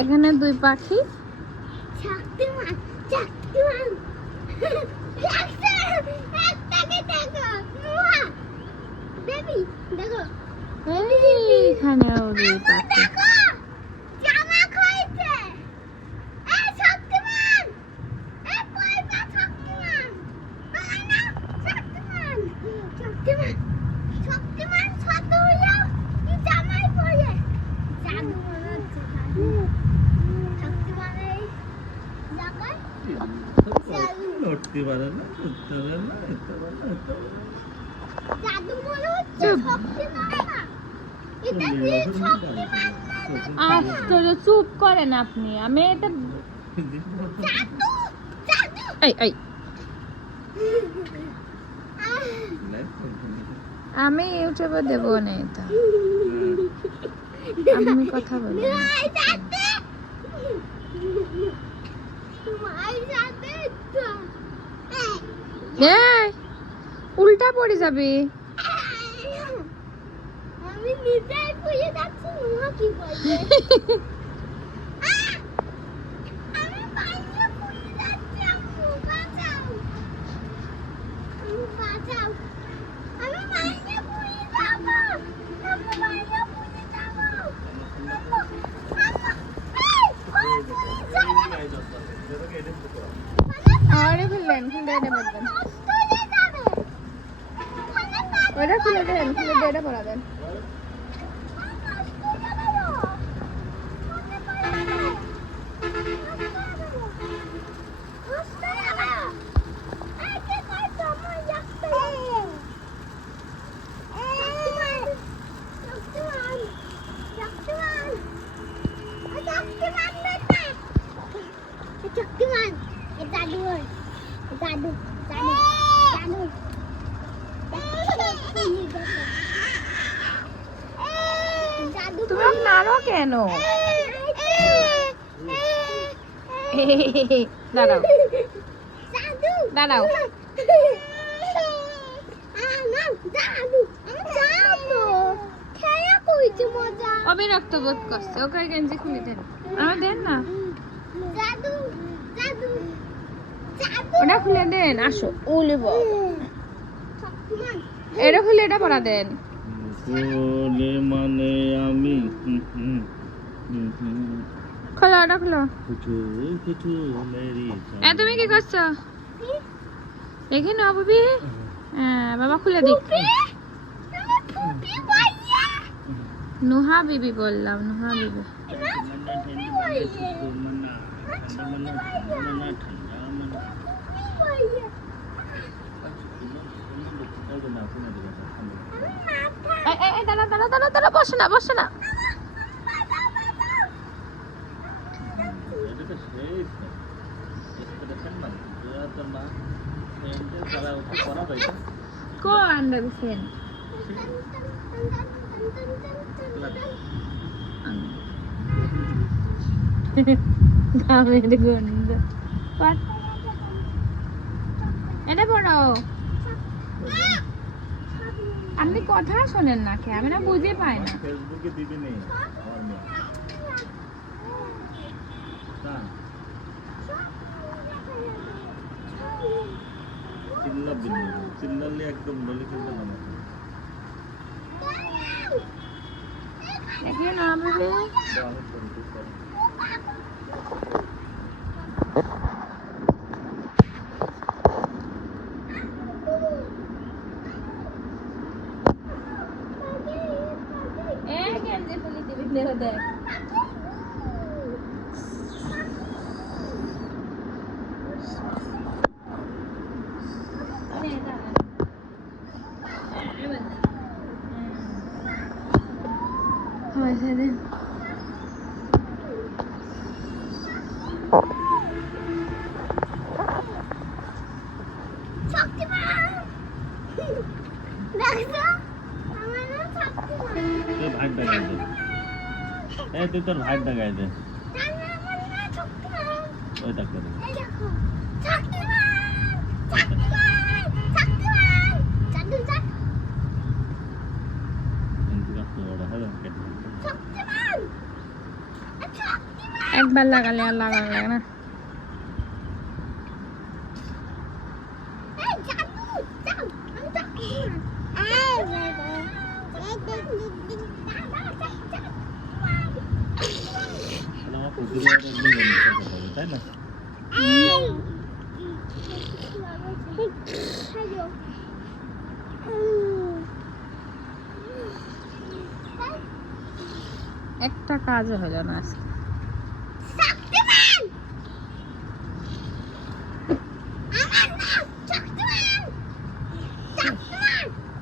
এখানে দুই পাখি। শক্তিমান শক্তিমান একটাকে দেখো মুহা বেবি দেখো এখানেও দুই পাখি। দেখো জামা খাইছে এই শক্তিমান এই পয়সা শক্তিমান বলে না শক্তিমান শক্তিমান শক্তিমান ছোট হইয়া কি জামাই পরে জাদু মনে হচ্ছে শক্তিমান এই জায়গায় লড়তে পারে না, করতে পারে না, এটা পারে না, এটা পারে না। জাদু মনে হচ্ছে শক্তিমান না এটা কি শক্তিমান না আশ্চর্য, চুপ করেন আপনি। আমি এটা জাদু জাদু এই এই লাইফ করতে না। আমি ইউটিউবে দেব না এটা। আমি কথা বলি না। মাই জাদু মাই জাদু এই উল্টা পড়ে যাবি। আমি নিজেই পুড়ে যাচ্ছি নুহা কি করবে আমি বাইরে পুড়ে যাচ্ছি আম্মু বাঁচাও আম্মু বাঁচাও আমি বাইরে পুড়ে যাবো আম্মু বাইরে পুড়ে যাবো আম্মু আরে খুললেন, খুলে এটা বলবেন। ওটা খুলে দেন, খুলে দিয়ে এটা পড়া দেন। শক্তিমান দাদু দাদু দাদু দাদু দাদু তুমি নাড়ো কেন? দাঁড়াও দাদু দাঁড়াও। অবিরক্ত বোধ করছে, ওকে গেঞ্জি খুলে দেন। আমার দেন না, ওটা খুলে দেন। আসো উলিব, এটা খুলে এটা পড়া দেন। বলে মানে আমি খোলো, ওটা খোলো। কুচু কুচু মেরি এ তুমি কি করছো? দেখি না বাবি। হ্যাঁ বাবা খুলে দিক। নুহা বিবি বললাম, নুহা বিবি। দাঁড়া দাঁড়া দাঁড়া দাঁড়া, বসে না বসে না। কো আন্ডা দিছেন? গামের গন্ধ। এটা পড়ো। আপনি কথা শোনেন না কে? আমি না বুঝে পাই না। ফেসবুকে দিবি নেই আমার মেয়ে চিল্লাবি না, চিল্লালে একদম বলে ফেলতে না। দেখি না বাবি। দেখ ভাগ দেখাই দে, এই তুই তোর ভাগ দেখাই দে, ওইটা করে একবার লাগালে আর লাগানো লাগে না। এই জাদু যাও আমি তো আমার কুকুরের একদিন বন্ধ করতে হবে, তাই না? একটা কাজও হলো না আজকে।